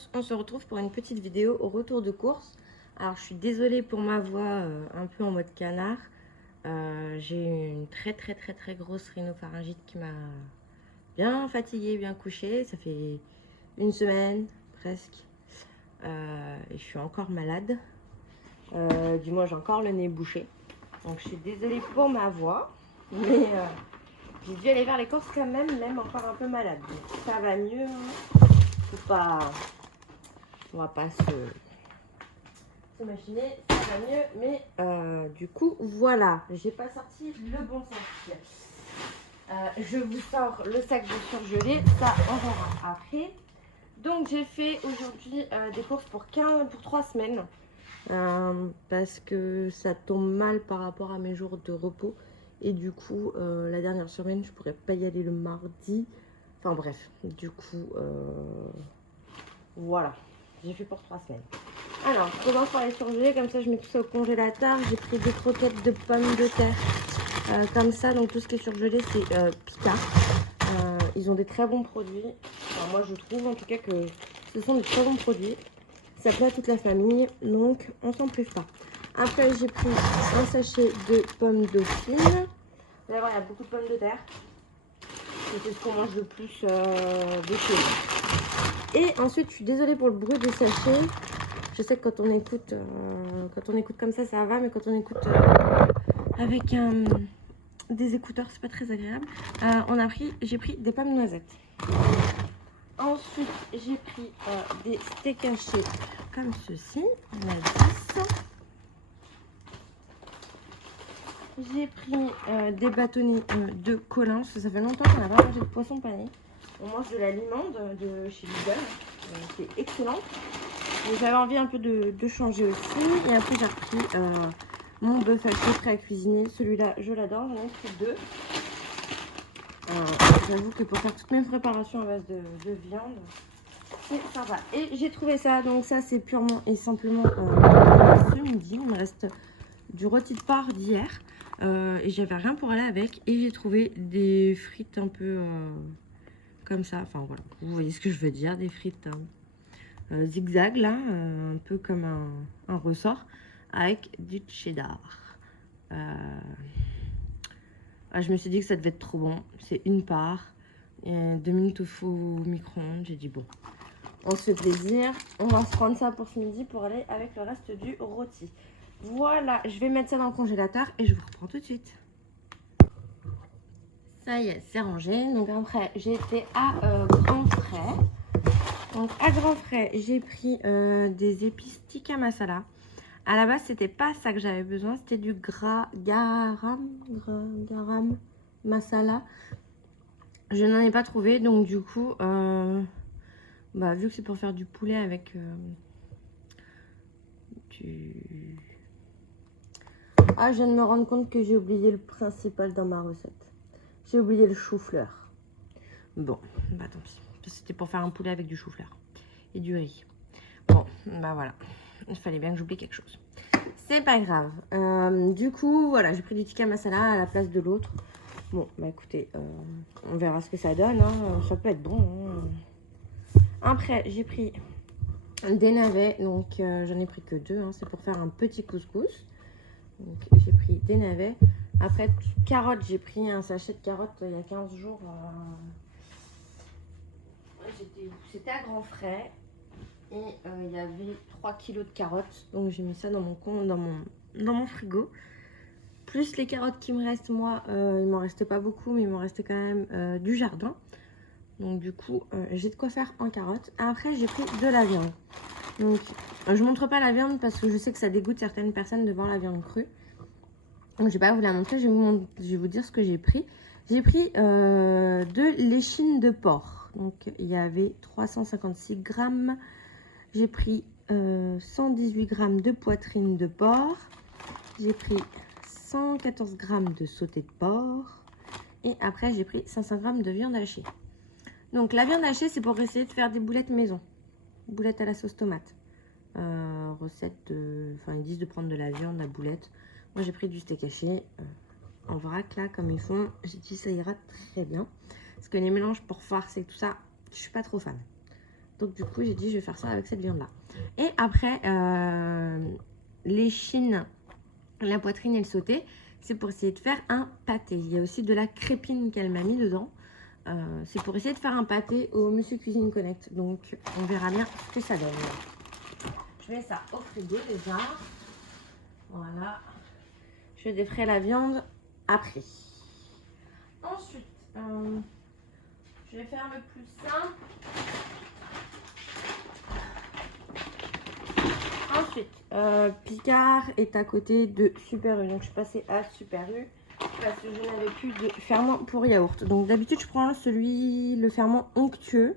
tous, on se retrouve pour une petite vidéo au retour de course. Alors je suis désolée pour ma voix un peu en mode canard. J'ai eu une très grosse rhinopharyngite qui m'a bien fatiguée, bien couchée. Ça fait une semaine presque. Et je suis encore malade. Du moins j'ai encore le nez bouché. Donc je suis désolée pour ma voix. Mais j'ai dû aller faire les courses quand même encore un peu malade. Donc, ça va mieux. Faut pas... On va pas se machiner, ça va mieux. Mais du coup, voilà. J'ai pas sorti le bon sac. Je vous sors le sac de surgelé. Ça, on verra après. Donc j'ai fait aujourd'hui des courses pour 3 semaines. Parce que ça tombe mal par rapport à mes jours de repos. Et du coup, la dernière semaine, je pourrais pas y aller le mardi. Enfin bref, du coup, voilà. J'ai fait pour 3 semaines. Alors, je commence par les surgeler, comme ça je mets tout ça au congélateur. J'ai pris des croquettes de pommes de terre, comme ça. Donc tout ce qui est surgelé, c'est Pika. Ils ont des très bons produits. Enfin, moi, je trouve en tout cas que ce sont des très bons produits. Ça plaît à toute la famille, donc on s'en prive pas. Après, j'ai pris un sachet de pommes dauphines. Vous allez voir, il y a beaucoup de pommes de terre. C'est ce qu'on mange le plus de chez nous. Et ensuite, je suis désolée pour le bruit des sachets. Je sais que quand on écoute comme ça va, mais quand on écoute avec des écouteurs, c'est pas très agréable. J'ai pris des pommes noisettes. Ensuite, j'ai pris des steaks hachés comme ceci, la 10. J'ai pris des bâtonnets de Collins. Ça fait longtemps qu'on n'a pas mangé de poisson pané. On mange de la limande de chez Lidl. C'est excellent. J'avais envie un peu de changer aussi. Et après, j'ai repris mon bœuf haché prêt à cuisiner. Celui-là, je l'adore. J'en ai pris 2. J'avoue que pour faire toutes mes préparations à base de viande, c'est sympa. Et j'ai trouvé ça. Donc ça, c'est purement et simplement ce midi. Il me reste du rôti de porc d'hier. Et j'avais rien pour aller avec. Et j'ai trouvé des frites un peu comme ça. Enfin voilà, vous voyez ce que je veux dire. Des frites zigzag là. Un peu comme un ressort. Avec du cheddar. Je me suis dit que ça devait être trop bon. C'est une part. Et 2 minutes au four au micro-ondes. J'ai dit bon, on se fait plaisir. On va se prendre ça pour ce midi pour aller avec le reste du rôti. Voilà, je vais mettre ça dans le congélateur et je vous reprends tout de suite. Ça y est, c'est rangé. Donc après, j'ai été à Grand Frais. Donc à Grand Frais, j'ai pris des épices tikka masala. À la base, c'était pas ça que j'avais besoin, c'était du garam masala. Je n'en ai pas trouvé, donc du coup, vu que c'est pour faire du poulet avec je viens de me rendre compte que j'ai oublié le principal dans ma recette. J'ai oublié le chou-fleur. Bon, tant pis. C'était pour faire un poulet avec du chou-fleur et du riz. Bon, voilà. Il fallait bien que j'oublie quelque chose. C'est pas grave. Du coup, voilà, j'ai pris du tikka masala à la place de l'autre. Bon, écoutez, on verra ce que ça donne. Hein. Ça peut être bon. Hein. Après, j'ai pris des navets. Donc, j'en ai pris que 2. Hein. C'est pour faire un petit couscous. Donc, j'ai pris des navets. Après, carottes, j'ai pris un sachet de carottes il y a 15 jours. C'était à Grand Frais. Et il y avait 3 kilos de carottes. Donc, j'ai mis ça dans mon frigo. Plus les carottes qui me restent, moi, il m'en restait pas beaucoup, mais il m'en restait quand même du jardin. Donc du coup, j'ai de quoi faire en carottes. Après, j'ai pris de la viande. Donc, je montre pas la viande parce que je sais que ça dégoûte certaines personnes devant la viande crue. Donc, je vais pas vous la montrer, je vais vous dire ce que j'ai pris. J'ai pris de l'échine de porc. Donc, il y avait 356 grammes. J'ai pris 118 grammes de poitrine de porc. J'ai pris 114 grammes de sauté de porc. Et après, j'ai pris 500 grammes de viande hachée. Donc, la viande hachée, c'est pour essayer de faire des boulettes maison. Boulettes à la sauce tomate. Recette Enfin, ils disent de prendre de la viande à boulette. Moi, j'ai pris du steak haché en vrac, là, comme ils font. J'ai dit, ça ira très bien. Parce que les mélanges pour farce et tout ça, je suis pas trop fan. Donc du coup, j'ai dit je vais faire ça avec cette viande-là. Et après, l'échine, la poitrine et le sauté, c'est pour essayer de faire un pâté. Il y a aussi de la crépine qu'elle m'a mis dedans. C'est pour essayer de faire un pâté au Monsieur Cuisine Connect. Donc on verra bien ce que ça donne. Je mets ça au frigo déjà. Voilà. Je défrais la viande après. Ensuite, je vais faire le plus simple. Ensuite, Picard est à côté de Super U. Donc je suis passée à Super U parce que je n'avais plus de ferment pour yaourt. Donc d'habitude je prends le ferment onctueux.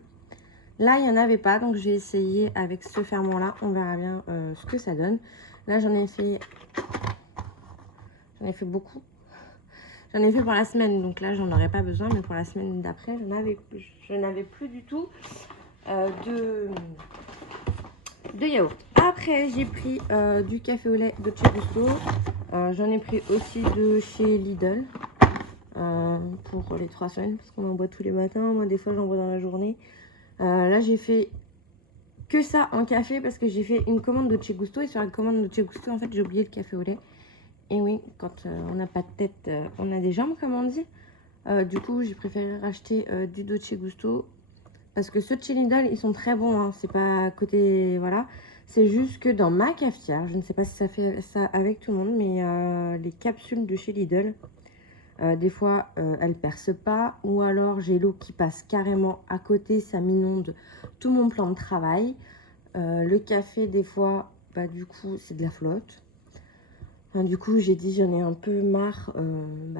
Là il n'y en avait pas, donc j'ai essayé avec ce ferment là. On verra bien ce que ça donne. Là j'en ai fait beaucoup. J'en ai fait pour la semaine, donc là j'en aurais pas besoin, mais pour la semaine d'après je n'avais plus du tout de yaourt. Après j'ai pris du café au lait de chez Gusto. J'en ai pris aussi de chez Lidl pour les 3 semaines parce qu'on en boit tous les matins. Moi des fois j'en bois dans la journée. Là j'ai fait que ça en café parce que j'ai fait une commande de chez Gusto et sur la commande de chez Gusto en fait j'ai oublié le café au lait. Et oui, quand on n'a pas de tête, on a des jambes comme on dit. Du coup j'ai préféré racheter du Dolce Gusto. Parce que ceux de chez Lidl, ils sont très bons, hein. C'est pas à côté, voilà. C'est juste que dans ma cafetière, je ne sais pas si ça fait ça avec tout le monde, mais les capsules de chez Lidl, des fois, elles percent pas. Ou alors, j'ai l'eau qui passe carrément à côté, ça m'inonde tout mon plan de travail. Le café, des fois, bah, du coup, c'est de la flotte. Enfin, du coup, j'ai dit, j'en ai un peu marre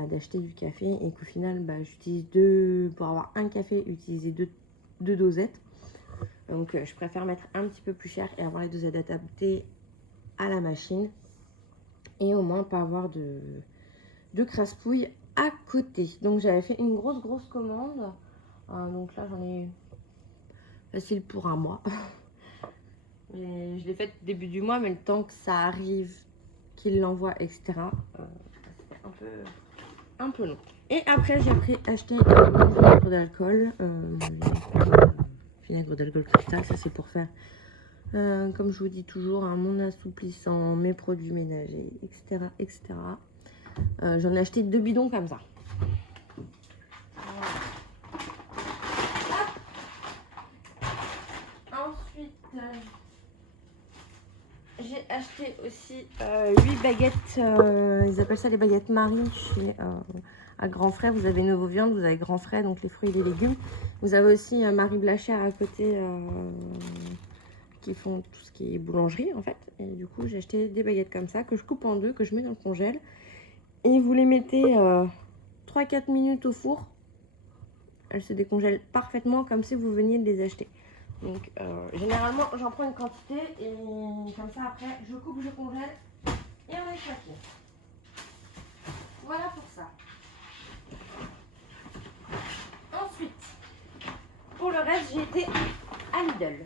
d'acheter du café et qu'au final, j'utilise pour avoir un café, utiliser deux dosettes. Donc je préfère mettre un petit peu plus cher et avoir les dosettes adaptées à la machine et au moins pas avoir de crasse-pouille à côté. Donc j'avais fait une grosse commande, donc là j'en ai facile pour un mois. Et je l'ai faite début du mois, mais le temps que ça arrive, qu'il l'envoie, etc., c'était un peu long. Et après j'ai acheté mon vinaigre d'alcool, vinaigre d'alcool cristal. Ça c'est pour faire, comme je vous dis toujours, mon assouplissant, mes produits ménagers, etc. etc. J'en ai acheté 2 bidons comme ça. Ensuite, j'ai acheté aussi 8 baguettes, ils appellent ça les baguettes Marie chez à Grand Frais. Vous avez Nouveau Viande, vous avez Grand Frais, donc les fruits et les légumes. Vous avez aussi Marie Blachère à côté qui font tout ce qui est boulangerie en fait. Et du coup, j'ai acheté des baguettes comme ça que je coupe en deux, que je mets dans le congèle. Et vous les mettez 3-4 minutes au four. Elles se décongèlent parfaitement comme si vous veniez de les acheter. Donc généralement j'en prends une quantité et comme ça après je coupe, je congèle et on est claqué. Voilà pour ça. Ensuite, pour le reste j'ai été à Lidl.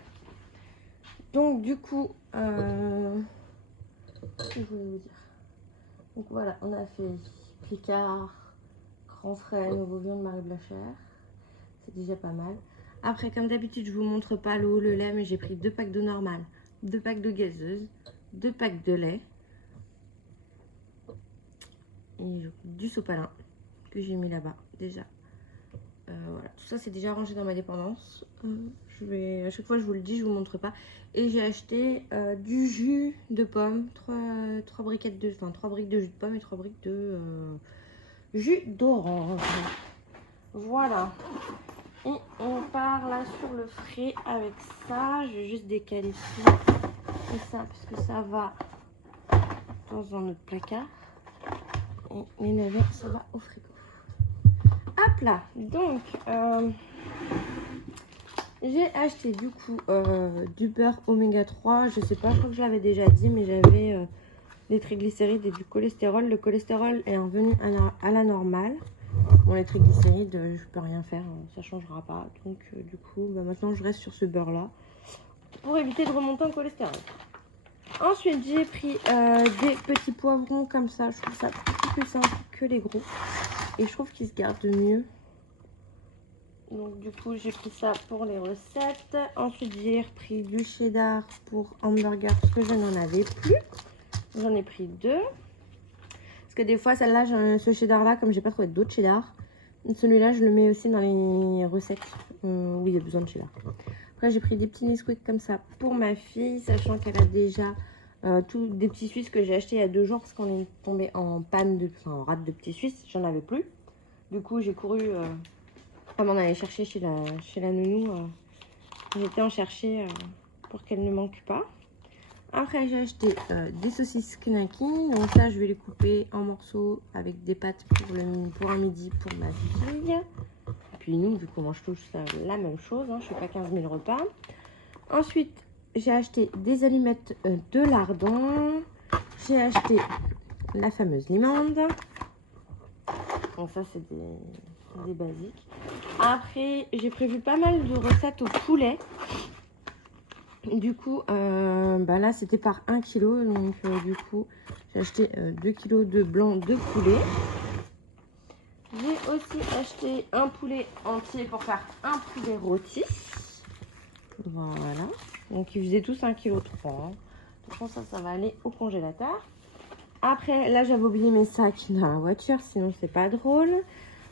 Donc du coup, qu'est-ce que je voulais vous dire? Donc voilà, on a fait Picard, Grand Frais, Nouveau Viande, Marie Blachère. C'est déjà pas mal. Après, comme d'habitude, je vous montre pas l'eau, le lait, mais j'ai pris 2 packs d'eau normale, 2 packs de gazeuse, 2 packs de lait et du sopalin que j'ai mis là-bas déjà. Voilà, tout ça c'est déjà rangé dans ma dépendance. À chaque fois je vous le dis, je vous montre pas. Et j'ai acheté du jus de pomme, 3 briques de jus de pomme et 3 briques de jus d'orange. Voilà. Et on part là sur le frais avec ça. Je vais juste décaler ça puisque ça va dans un autre placard. Et les navets, ça va au frigo. Hop là. Donc, j'ai acheté du coup du beurre oméga 3. Je sais pas, je crois que je l'avais déjà dit, mais j'avais des triglycérides et du cholestérol. Le cholestérol est revenu à la normale. Bon, les triglycérides, je peux rien faire, ça changera pas. Donc, du coup, maintenant, je reste sur ce beurre-là pour éviter de remonter en cholestérol. Ensuite, j'ai pris des petits poivrons comme ça. Je trouve ça beaucoup plus simple que les gros. Et je trouve qu'ils se gardent mieux. Donc du coup j'ai pris ça pour les recettes. Ensuite j'ai repris du cheddar pour hamburger parce que je n'en avais plus. J'en ai pris 2. Parce que des fois celle-là, ce cheddar là, comme j'ai pas trouvé d'autres cheddar, celui-là je le mets aussi dans les recettes où il y a besoin de cheddar. Après j'ai pris des petits Nesquik comme ça pour ma fille, sachant qu'elle a déjà des petits Suisses que j'ai achetés il y a 2 jours parce qu'on est tombé en panne, en rate de petits Suisses, j'en avais plus. Du coup j'ai couru avant d'aller chercher chez la nounou. J'étais en chercher pour qu'elle ne manque pas. Après j'ai acheté des saucisses knacky, donc ça je vais les couper en morceaux avec des pâtes pour un midi pour ma fille. Et puis nous, vu qu'on mange tous la même chose, hein, je fais pas 15 000 repas. Ensuite j'ai acheté des allumettes de lardon, j'ai acheté la fameuse limande, donc ça c'est des basiques. Après j'ai prévu pas mal de recettes au poulet. Du coup, là c'était par 1 kg, donc du coup j'ai acheté 2 kg de blanc de poulet. J'ai aussi acheté un poulet entier pour faire un poulet rôti. Voilà, donc ils faisaient tous 1,3 kg. Donc ça va aller au congélateur. Après, là j'avais oublié mes sacs dans la voiture, sinon c'est pas drôle.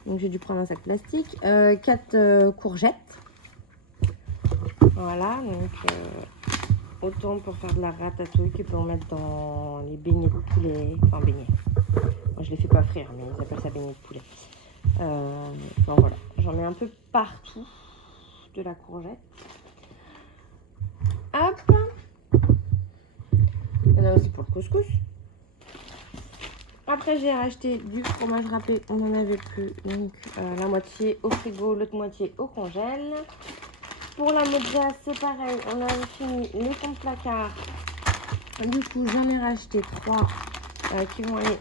Donc j'ai dû prendre un sac plastique. 4 courgettes. Voilà, donc autant pour faire de la ratatouille que pour mettre dans les beignets de poulet. Enfin, beignets. Moi, je les fais pas frire, mais ils appellent ça beignets de poulet. Enfin, voilà. J'en mets un peu partout de la courgette. Hop. Il y en a aussi pour le couscous. Après, j'ai racheté du fromage râpé. On n'en avait plus. Donc, la moitié au frigo, l'autre moitié au congèle. Pour la mozza, c'est pareil. On a fini les fonds de placard. Du coup, j'en ai racheté 3 qui vont aller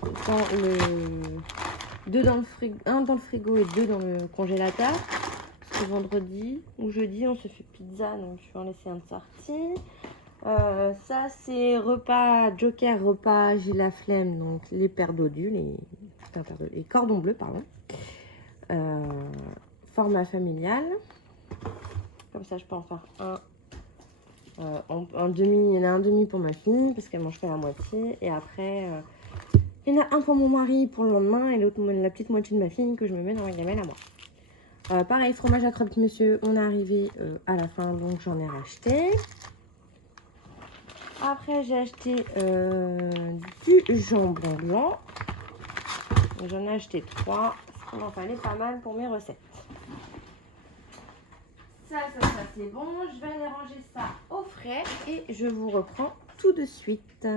dans un dans le frigo et 2 dans le congélateur. Parce que vendredi ou jeudi, on se fait pizza, donc je vais en laisser un de sorti. Ça, c'est repas Joker, repas j'ai la flemme, donc les paires d'odus, les cordons bleus, pardon. Format familial. Comme ça, je peux en faire un demi. Il y en a un demi pour ma fille parce qu'elle mange pas la moitié. Et après, il y en a un pour mon mari pour le lendemain et l'autre, la petite moitié de ma fille que je me mets dans ma gamelle à moi. Pareil, fromage à croque-monsieur, on est arrivé à la fin, donc j'en ai racheté. Après, j'ai acheté du jambon blanc. J'en ai acheté 3, parce qu'il m'en fallait pas mal pour mes recettes. Ça c'est bon. Je vais aller ranger ça au frais et je vous reprends tout de suite.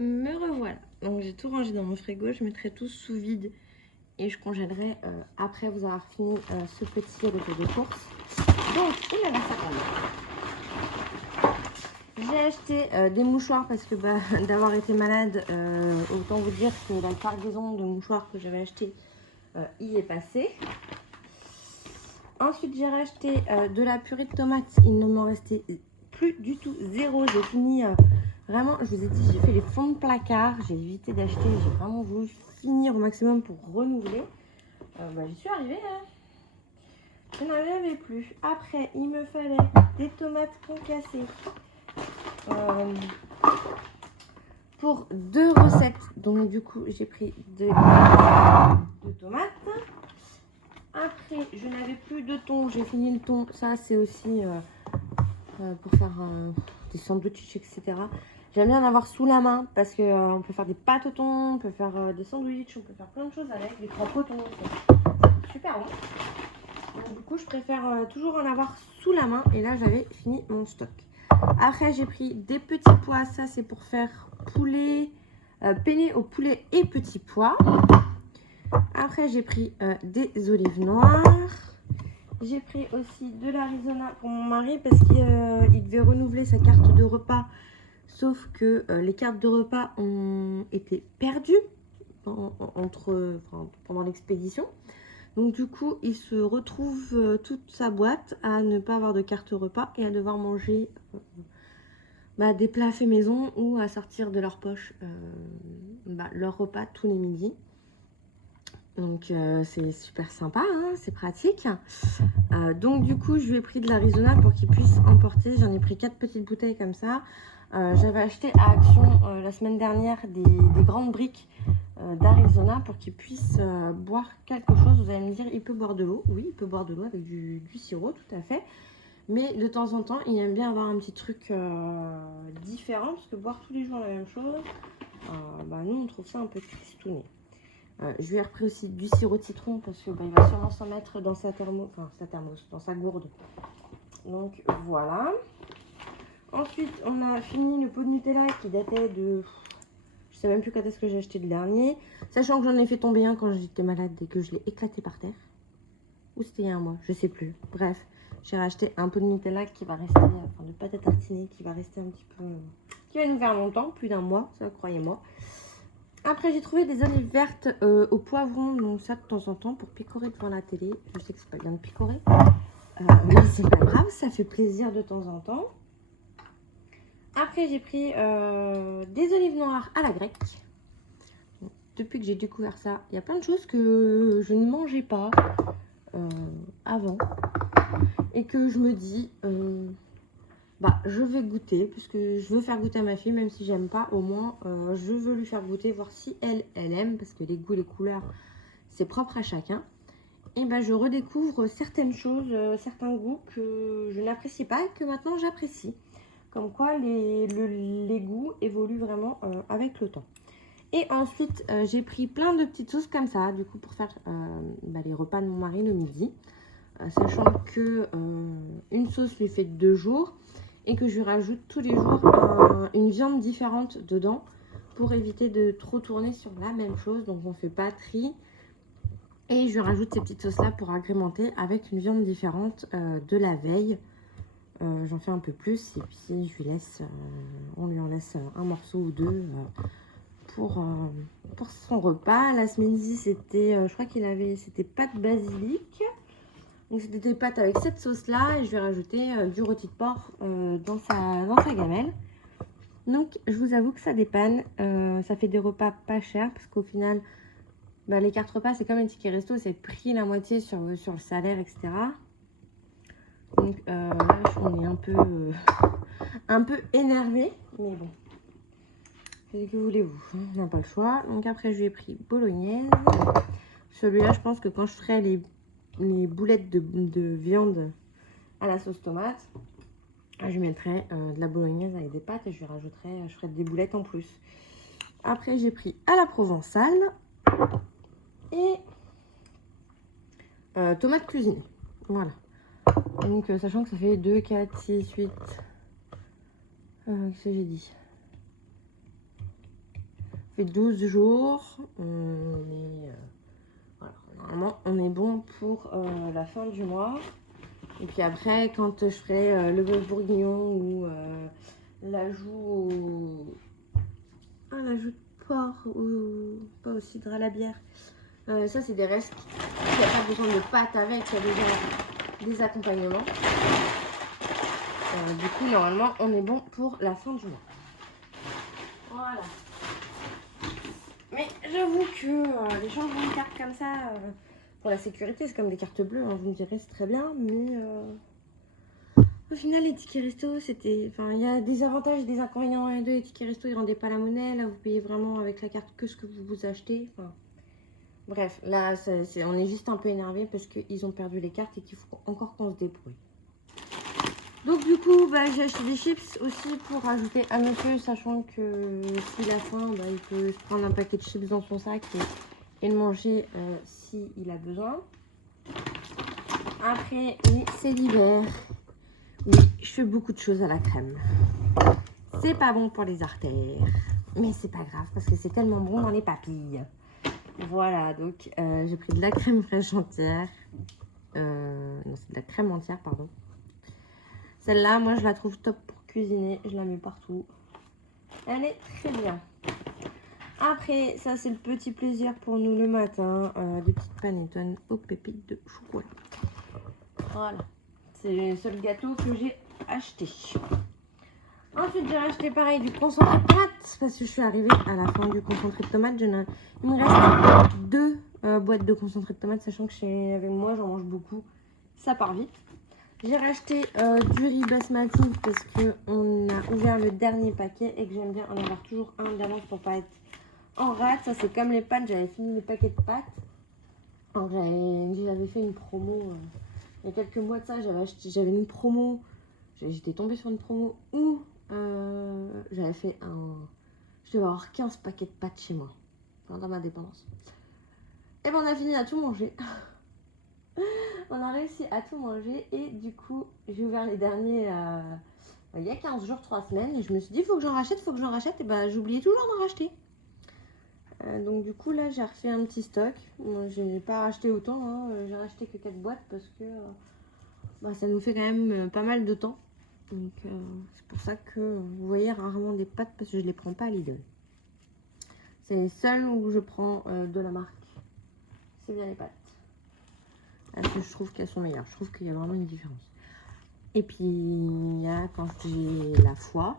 Me revoilà. Donc j'ai tout rangé dans mon frigo. Je mettrai tout sous vide et je congèlerai après vous avoir fini ce petit retour de course. Donc il y en a ça quand même. J'ai acheté des mouchoirs parce que d'avoir été malade, autant vous dire que la cargaison de mouchoirs que j'avais acheté y est passée. Ensuite, j'ai racheté de la purée de tomates. Il ne m'en restait plus du tout, 0. J'ai fini, vraiment, je vous ai dit, j'ai fait les fonds de placard. J'ai évité d'acheter, j'ai vraiment voulu finir au maximum pour renouveler. J'y suis arrivée, hein. Je n'en avais plus. Après, il me fallait des tomates concassées pour 2 recettes. Donc, du coup, j'ai pris 2 tomates. Après, je n'avais plus de thon, j'ai fini le thon. Ça, c'est aussi pour faire des sandwichs, etc. J'aime bien en avoir sous la main parce qu'on peut faire des pâtes au thon, on peut faire des sandwichs, on peut faire plein de choses avec. Des croques au thon, c'est super bon. Donc, du coup, je préfère toujours en avoir sous la main. Et là, j'avais fini mon stock. Après, j'ai pris des petits pois. Ça, c'est pour faire poulet, penne au poulet et petits pois. Après, j'ai pris des olives noires. J'ai pris aussi de l'Arizona pour mon mari parce qu'il devait renouveler sa carte de repas. Sauf que les cartes de repas ont été perdues pendant l'expédition. Donc du coup, il se retrouve toute sa boîte à ne pas avoir de carte repas et à devoir manger des plats faits maison ou à sortir de leur poche leur repas tous les midis. Donc c'est super sympa, hein, c'est pratique. Donc du coup je lui ai pris de l'Arizona pour qu'il puisse emporter. J'en ai pris 4 petites bouteilles comme ça. J'avais acheté à Action la semaine dernière des grandes briques d'Arizona pour qu'il puisse boire quelque chose. Vous allez me dire, il peut boire de l'eau. Oui, il peut boire de l'eau avec du sirop, tout à fait. Mais de temps en temps, il aime bien avoir un petit truc différent parce que boire tous les jours la même chose, nous on trouve ça un peu tristouné. Je lui ai repris aussi du sirop de citron parce que il va sûrement s'en mettre dans sa dans sa gourde. Donc voilà. Ensuite, on a fini le pot de Nutella qui datait de... Je sais même plus quand est-ce que j'ai acheté le dernier. Sachant que j'en ai fait tomber un quand j'étais malade et que je l'ai éclaté par terre. Ou c'était il y a un mois, je sais plus. Bref, j'ai racheté un pot de Nutella qui va rester, enfin de pâte à tartiner qui va rester un petit peu... qui va nous faire longtemps, plus d'un mois, ça croyez-moi. Après, j'ai trouvé des olives vertes au poivron, donc ça de temps en temps pour picorer devant la télé. Je sais que c'est pas bien de picorer, mais c'est pas grave, ça fait plaisir de temps en temps. Après, j'ai pris des olives noires à la grecque. Depuis que j'ai découvert ça, il y a plein de choses que je ne mangeais pas avant et que je me dis je vais goûter puisque je veux faire goûter à ma fille, même si j'aime pas, au moins je veux lui faire goûter, voir si elle aime, parce que les goûts, les couleurs, c'est propre à chacun. Et je redécouvre certaines choses, certains goûts que je n'appréciais pas et que maintenant j'apprécie. Comme quoi les goûts évoluent vraiment avec le temps. Et ensuite, j'ai pris plein de petites sauces comme ça, du coup, pour faire les repas de mon mari le midi. Sachant que une sauce lui fait 2 jours et que je lui rajoute tous les jours une viande différente dedans pour éviter de trop tourner sur la même chose. Donc, on ne fait pas tri. Et je lui rajoute ces petites sauces-là pour agrémenter avec une viande différente de la veille. J'en fais un peu plus et puis je lui laisse, on lui en laisse un morceau ou deux pour son repas. Là ce midi c'était, je crois qu'il avait, c'était pâte basilic. Donc c'était des pâtes avec cette sauce là et je vais rajouter du rôti de porc dans sa gamelle. Donc je vous avoue que ça dépanne, ça fait des repas pas chers parce qu'au final les cartes repas c'est comme un ticket resto, c'est pris la moitié sur le salaire, etc. Donc là on est un peu énervé, mais bon, que voulez-vous, on n'a pas le choix. Donc après je lui ai pris bolognaise. Celui-là je pense que quand je ferai les boulettes de viande à la sauce tomate, je mettrai de la bolognaise avec des pâtes et je ferai des boulettes en plus. Après j'ai pris à la provençale et tomates cuisinées, voilà. Donc sachant que ça fait 2, 4, 6, 8, qu'est-ce que j'ai dit, ça fait 12 jours, voilà, normalement on est bon pour la fin du mois. Et puis après quand je ferai le bœuf bourguignon ou l'ajout de porc ou pas au cidre à la bière, ça c'est des restes qui n'a pas besoin de pâte avec, il y a déjà des accompagnements. Du coup normalement on est bon pour la fin du mois. Voilà. Mais j'avoue que les changements de cartes comme ça, pour la sécurité, c'est comme des cartes bleues, hein, vous me direz, c'est très bien, mais au final les tickets resto, c'était, enfin il y a des avantages et des inconvénients à deux. Les tickets resto ils rendaient pas la monnaie, là vous payez vraiment avec la carte que ce que vous achetez. Enfin, bref, là on est juste un peu énervé parce qu'ils ont perdu les cartes et qu'il faut encore qu'on se débrouille. Donc du coup j'ai acheté des chips aussi pour rajouter à monsieur, sachant que s'il a faim il peut se prendre un paquet de chips dans son sac et le manger s'il a besoin. Après oui, c'est l'hiver, oui je fais beaucoup de choses à la crème, c'est pas bon pour les artères mais c'est pas grave parce que c'est tellement bon dans les papilles. Voilà, donc j'ai pris de la crème fraîche entière, non c'est de la crème entière pardon. Celle-là, moi, je la trouve top pour cuisiner. Je la mets partout. Elle est très bien. Après, ça, c'est le petit plaisir pour nous le matin. Des petites panettone aux pépites de chocolat. Voilà. C'est le seul gâteau que j'ai acheté. Ensuite, j'ai acheté pareil du concentré de tomate. Parce que je suis arrivée à la fin du concentré de tomate. Il me reste 2 boîte de concentré de tomates, sachant que avec moi, j'en mange beaucoup. Ça part vite. J'ai racheté du riz basmati parce qu'on a ouvert le dernier paquet et que j'aime bien en avoir toujours un d'avance pour pas être en rate. Ça, c'est comme les pâtes. J'avais fini les paquets de pâtes. Alors, j'avais fait une promo il y a quelques mois de ça. J'avais une promo. J'étais tombée sur une promo où j'avais fait je devais avoir 15 paquets de pâtes chez moi, enfin, dans ma dépendance. Et ben on a fini à tout manger. On a réussi à tout manger et du coup j'ai ouvert les derniers il y a 15 jours, 3 semaines et je me suis dit il faut que j'en rachète, et bah j'ai oublié toujours d'en racheter. Donc du coup là j'ai refait un petit stock. Moi, j'ai pas racheté autant, hein. J'ai racheté que 4 boîtes parce que ça nous fait quand même pas mal de temps. Donc c'est pour ça que vous voyez rarement des pâtes parce que je les prends pas à Lidl. C'est les seules où je prends de la marque. C'est bien les pâtes. Parce que je trouve qu'elles sont meilleures. Je trouve qu'il y a vraiment une différence. Et puis, il y a quand j'ai la foi,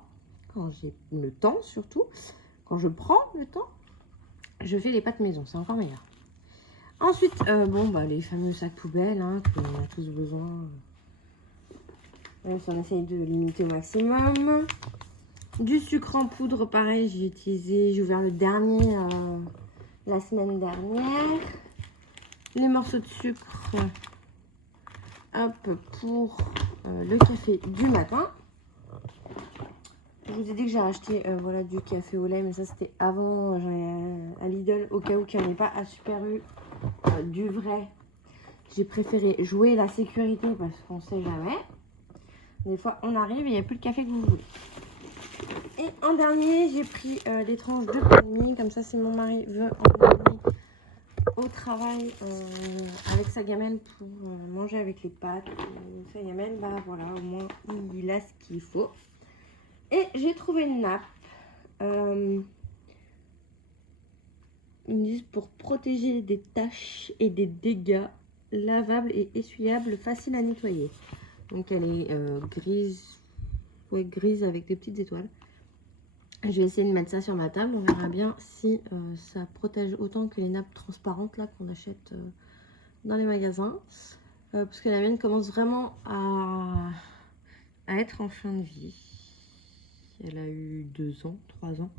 quand j'ai le temps surtout, quand je prends le temps, je fais les pâtes maison. C'est encore meilleur. Ensuite, les fameux sacs poubelles hein, qu'on a tous besoin. Même si on essaye de limiter au maximum. Du sucre en poudre, pareil, j'ai ouvert le dernier la semaine dernière. Les morceaux de sucre, hop, pour le café du matin. Je vous ai dit que j'ai acheté voilà, du café au lait, mais ça c'était avant à Lidl, au cas où qu'il n'y en ait pas à Super U du vrai. J'ai préféré jouer la sécurité parce qu'on ne sait jamais. Des fois on arrive et il n'y a plus le café que vous voulez. Et en dernier, j'ai pris des tranches de pain de mie. Comme ça, si mon mari veut emmener au travail avec sa gamelle pour manger avec les pâtes, sa gamelle, voilà, au moins il a ce qu'il faut. Et j'ai trouvé une nappe. Ils me disent pour protéger des taches et des dégâts, lavable et essuyable, facile à nettoyer. Donc elle est grise, ouais, grise avec des petites étoiles. Je vais essayer de mettre ça sur ma table. On verra bien si ça protège autant que les nappes transparentes là qu'on achète dans les magasins. Parce que la mienne commence vraiment à être en fin de vie. Elle a eu 2 ans, 3 ans.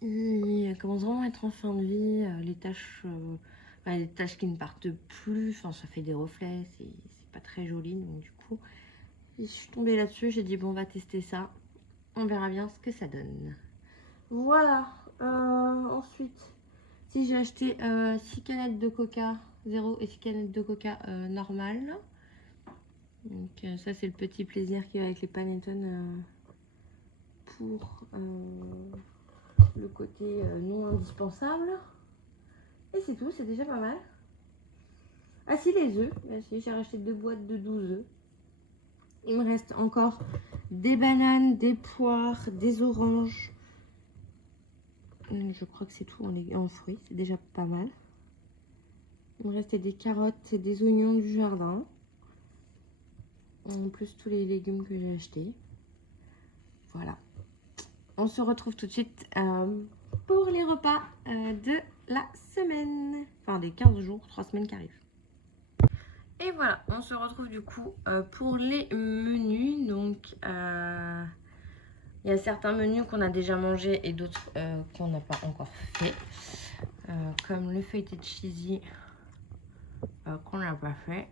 Et elle commence vraiment à être en fin de vie. Les taches qui ne partent plus. Enfin, ça fait des reflets. C'est pas très joli. Donc du coup, je suis tombée là-dessus. J'ai dit bon, on va tester ça. On verra bien ce que ça donne. Voilà. Ensuite, si j'ai acheté 6 canettes de coca 0 et 6 canettes de coca normales. Donc ça c'est le petit plaisir qui va avec les panettone pour le côté non indispensable. Et c'est tout, c'est déjà pas mal. Ah si, les œufs. Si, j'ai racheté 2 boîtes de 12 œufs. Il me reste encore des bananes, des poires, des oranges. Je crois que c'est tout en fruits, c'est déjà pas mal. Il me restait des carottes et des oignons du jardin. En plus tous les légumes que j'ai achetés. Voilà. On se retrouve tout de suite pour les repas de la semaine. Enfin des 15 jours, 3 semaines qui arrivent. Et voilà, on se retrouve du coup pour les menus. Donc il y a certains menus qu'on a déjà mangés et d'autres qu'on n'a pas encore fait. Comme le feuilleté de cheesy qu'on n'a pas fait.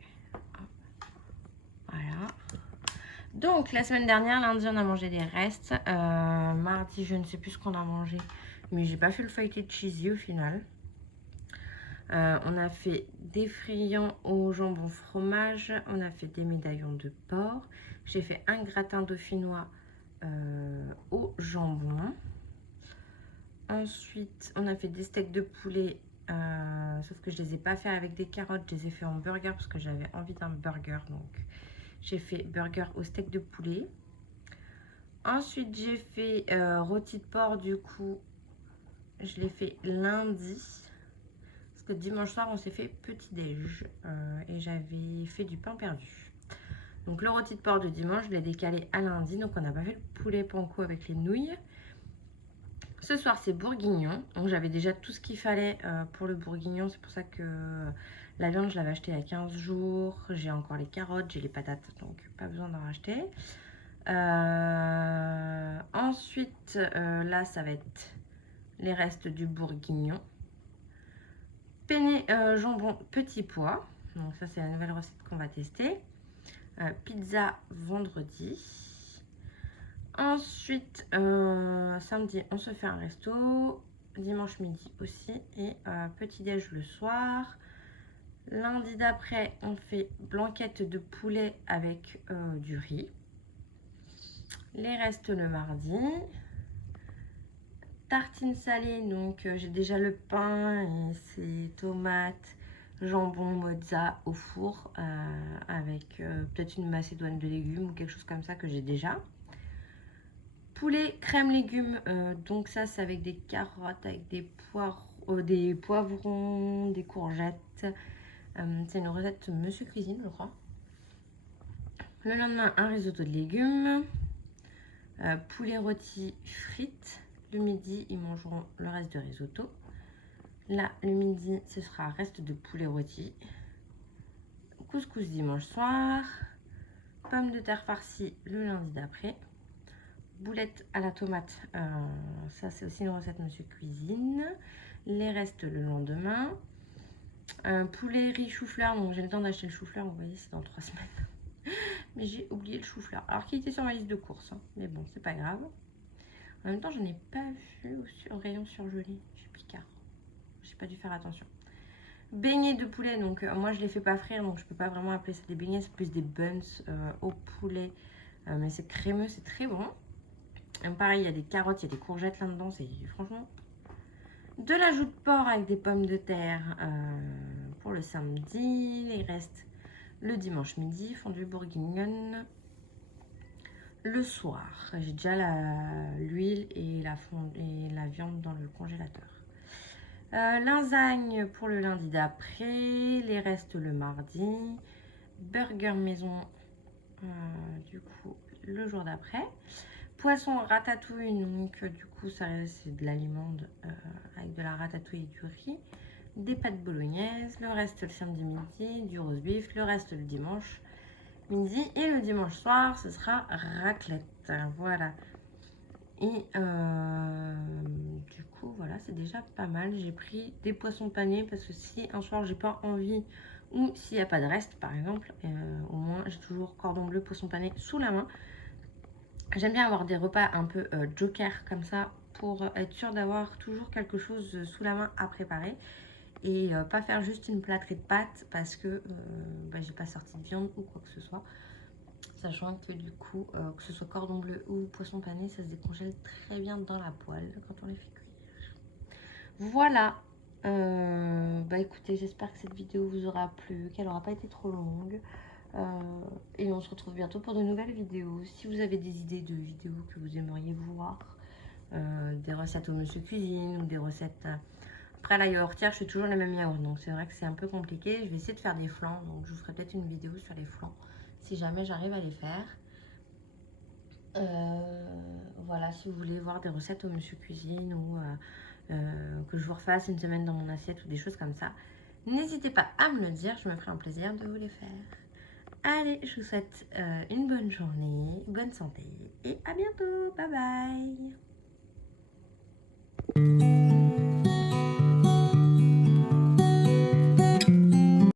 Voilà. Donc la semaine dernière, lundi, on a mangé des restes. Mardi, je ne sais plus ce qu'on a mangé. Mais j'ai pas fait le feuilleté de cheesy au final. On a fait des friands au jambon fromage. On a fait des médaillons de porc. J'ai fait un gratin dauphinois au jambon. Ensuite, on a fait des steaks de poulet. Sauf que je les ai pas fait avec des carottes. Je les ai fait en burger parce que j'avais envie d'un burger. Donc, j'ai fait burger au steak de poulet. Ensuite, j'ai fait rôti de porc. Du coup, je l'ai fait lundi. Parce que dimanche soir, on s'est fait petit-déj. Et j'avais fait du pain perdu. Donc, le rôti de porc de dimanche, je l'ai décalé à lundi. Donc, on n'a pas fait le poulet panko avec les nouilles. ce soir, c'est bourguignon. Donc, j'avais déjà tout ce qu'il fallait pour le bourguignon. C'est pour ça que la viande, je l'avais achetée il y a 15 jours. J'ai encore les carottes, j'ai les patates, donc pas besoin d'en racheter. Ensuite, là, ça va être les restes du bourguignon. Penne jambon petit pois. Donc ça, c'est la nouvelle recette qu'on va tester. Pizza vendredi. Ensuite, samedi, on se fait un resto. Dimanche midi aussi. Et petit déj le soir. Lundi d'après, on fait blanquette de poulet avec du riz. Les restes le mardi. Tartine salée, donc j'ai déjà le pain et c'est tomates, jambon, mozza au four avec peut-être une macédoine de légumes ou quelque chose comme ça que j'ai déjà. Poulet crème légumes, donc ça c'est avec des carottes, avec des poivrons, des courgettes. C'est une recette Monsieur Cuisine, je crois. Le lendemain, un risotto de légumes. Poulet rôti frites. Le midi, ils mangeront le reste de risotto. Là, le midi, ce sera reste de poulet rôti. Couscous dimanche soir. Pommes de terre farcies le lundi d'après. Boulettes à la tomate. Ça, c'est aussi une recette Monsieur Cuisine. Les restes le lendemain. Poulet riz chou-fleur. Donc, j'ai le temps d'acheter le chou-fleur. Vous voyez, c'est dans 3 semaines. Mais j'ai oublié le chou-fleur. Alors qu'il était sur ma liste de courses. Hein. Mais bon, c'est pas grave. En même temps, je n'ai pas vu au rayon surgelé. Je suis picard. J'ai pas dû faire attention. Beignets de poulet. Donc, moi, je les fais pas frire. Donc, je peux pas vraiment appeler ça des beignets. C'est plus des buns au poulet. Mais c'est crémeux. C'est très bon. Pareil, il y a des carottes, il y a des courgettes là-dedans. C'est franchement... De la joue de porc avec des pommes de terre pour le samedi. Les restes le dimanche midi. Fondue bourguignonne. Le soir, j'ai déjà l'huile et la viande dans le congélateur. Lasagne pour le lundi d'après, les restes le mardi. Burger maison, du coup, le jour d'après. Poisson ratatouille, donc du coup, ça c'est de l'allemande avec de la ratatouille et du riz. Des pâtes bolognaises, le reste le samedi midi, du roast beef, le reste le dimanche midi et le dimanche soir ce sera raclette. Voilà, et du coup voilà, c'est déjà pas mal. J'ai pris des poissons panés parce que si un soir j'ai pas envie ou s'il n'y a pas de reste par exemple, au moins j'ai toujours cordon bleu, poisson pané sous la main. J'aime bien avoir des repas un peu joker comme ça pour être sûr d'avoir toujours quelque chose sous la main à préparer. Et pas faire juste une plâtrée de pâtes parce que j'ai pas sorti de viande ou quoi que ce soit. Sachant que du coup, que ce soit cordon bleu ou poisson pané, ça se décongèle très bien dans la poêle quand on les fait cuire. Voilà. Écoutez, j'espère que cette vidéo vous aura plu, qu'elle n'aura pas été trop longue. Et on se retrouve bientôt pour de nouvelles vidéos. Si vous avez des idées de vidéos que vous aimeriez voir, des recettes au Monsieur Cuisine ou des recettes... Après la yaourtière, je fais toujours les mêmes yaourts, donc c'est vrai que c'est un peu compliqué. Je vais essayer de faire des flancs, donc je vous ferai peut-être une vidéo sur les flancs, si jamais j'arrive à les faire. Voilà, si vous voulez voir des recettes au Monsieur Cuisine ou que je vous refasse une semaine dans mon assiette ou des choses comme ça, n'hésitez pas à me le dire, je me ferai un plaisir de vous les faire. Allez, je vous souhaite une bonne journée, bonne santé et à bientôt, bye bye.